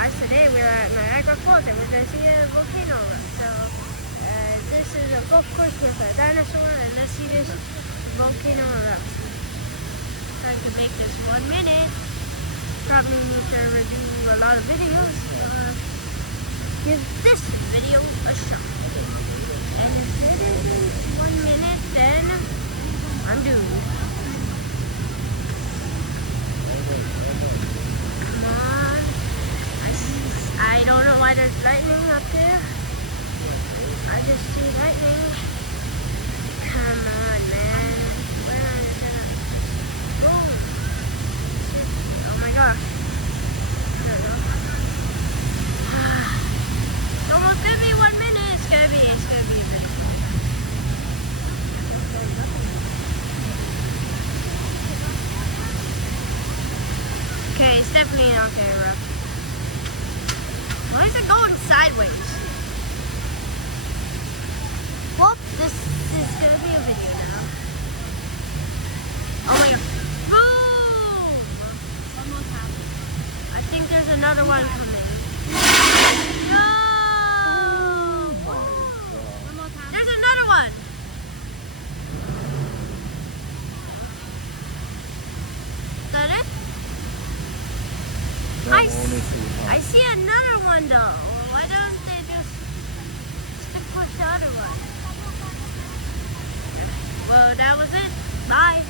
guys, today we're at Niagara Falls and we're going to see a volcano erupt. So this is a golf course with a dinosaur, and let's see this volcano erupt. Trying to make this 1 minute. Probably need to redo a lot of videos. Give this video a shot. And if it isn't 1 minute, then I'm doomed. I don't know why there's lightning up there. I just see lightning. Come on, man. Where is that? Oh. Oh my gosh. It's almost gonna be 1 minute. It's gonna be a minute. Okay, it's definitely not gonna erupt. Why is it going sideways? Well, this is going to be a video now. Oh my god. Boom! Almost happened. I think there's another one coming. No! Oh my god. There's another one! Is that it? I see another one though. Why don't they just stick push the other one? Well, that was it. Bye.